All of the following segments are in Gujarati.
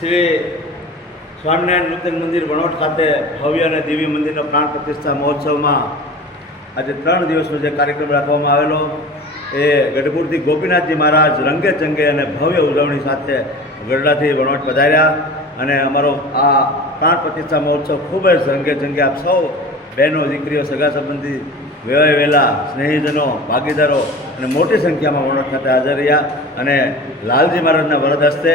શ્રી સ્વામિનારાયણ નૂતન મંદિર વણોટ ખાતે ભવ્ય અને દિવ્ય મંદિરનો પ્રાણ પ્રતિષ્ઠા મહોત્સવમાં આજે 3 દિવસનો જે કાર્યક્રમ રાખવામાં આવેલો એ ગઢપુરથી ગોપીનાથજી મહારાજ રંગે ચંગે અને ભવ્ય ઉજવણી સાથે ગઢડાથી વણોટ પધાર્યા અને અમારો આ પ્રાણ પ્રતિષ્ઠા મહોત્સવ ખૂબ જ રંગે ચંગે આપ સૌ બહેનો દીકરીઓ સગા સંબંધી વેલા સ્નેહીજનો ભાગીદારો અને મોટી સંખ્યામાં વણોટ ખાતે હાજર રહ્યા અને લાલજી મહારાજના વરદ હસ્તે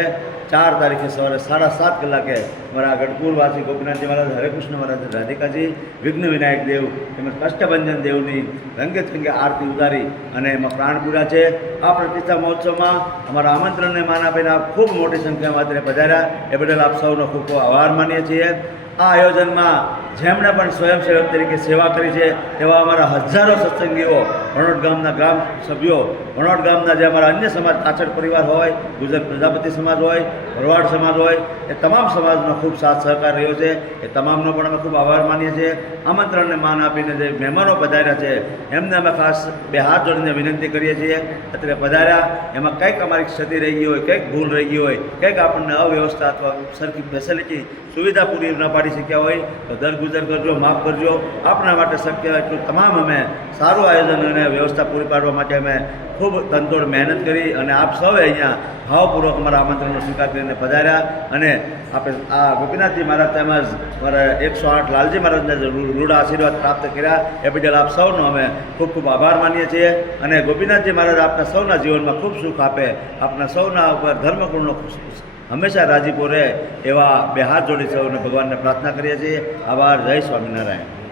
4 તારીખે સવારે 7:30 કલાકે અમારા ગઢપુરવાસી ગોપીનાથજી મહારાજ, હરેકૃષ્ણ મહારાજ, રાધિકાજી, વિઘ્ન વિનાયક દેવ તેમજ કષ્ટભંજન દેવની રંગે ચંગે આરતી ઉતારી અને એમાં પ્રાણ પૂર્યા છે. આ પ્રતિષ્ઠા મહોત્સવમાં અમારા આમંત્રણને માન આપીને આપ ખૂબ મોટી સંખ્યામાં અત્યારે પધાર્યા એ બદલ આપ સૌનો ખૂબ ખૂબ આભાર માનીએ છીએ. આ આયોજનમાં જેમણે પણ સ્વયંસેવક તરીકે સેવા કરી છે એવા અમારા હજારો સત્સંગીઓ, વણોટ ગામના ગ્રામ સભ્યો, વણોટ ગામના જે અમારા અન્ય સમાજ, કાછડ પરિવાર હોય, ગુજર પ્રજાપતિ સમાજ હોય, ભરવાડ સમાજ હોય, એ તમામ સમાજનો ખૂબ સાથ સહકાર રહ્યો છે. એ તમામનો પણ અમે ખૂબ આભાર માનીએ છીએ. આમંત્રણને માન આપીને જે મહેમાનો પધાર્યા છે એમને અમે ખાસ 2 હાથ જોડીને વિનંતી કરીએ છીએ. અત્યારે પધાર્યા એમાં કંઈક અમારી ક્ષતિ રહી ગઈ હોય, કંઈક ભૂલ રહી ગઈ હોય, કંઈક આપણને અવ્યવસ્થા અથવા સરખી ફેસિલિટી સુવિધા પૂરી ન પાડી શક્યા હોય તો દરગુજર કરજો, માફ કરજો. આપણા માટે શક્ય એટલું તમામ અમે સારું આયોજન અને વ્યવસ્થા પૂરી પાડવા માટે અમે ખૂબ તનતોડ મહેનત કરી અને આપ સૌએ અહીંયા ભાવપૂર્વક અમારા આમંત્રણનો સ્વીકાર કરીને પધાર્યા અને આપણે આ ગોપીનાથજી મહારાજ તેમજ મારા 108 લાલજી મહારાજના રૂડા આશીર્વાદ પ્રાપ્ત કર્યા એ બદલ આપ સૌનો અમે ખૂબ ખૂબ આભાર માનીએ છીએ અને ગોપીનાથજી મહારાજ આપણા સૌના જીવનમાં ખૂબ સુખ આપે, આપણા સૌના ઉપર ધર્મગુણનો હંમેશા રાજીપો રહે એવા 2 હાથ જોડી સૌને ભગવાનને પ્રાર્થના કરીએ છીએ. આભાર. જય સ્વામિનારાયણ.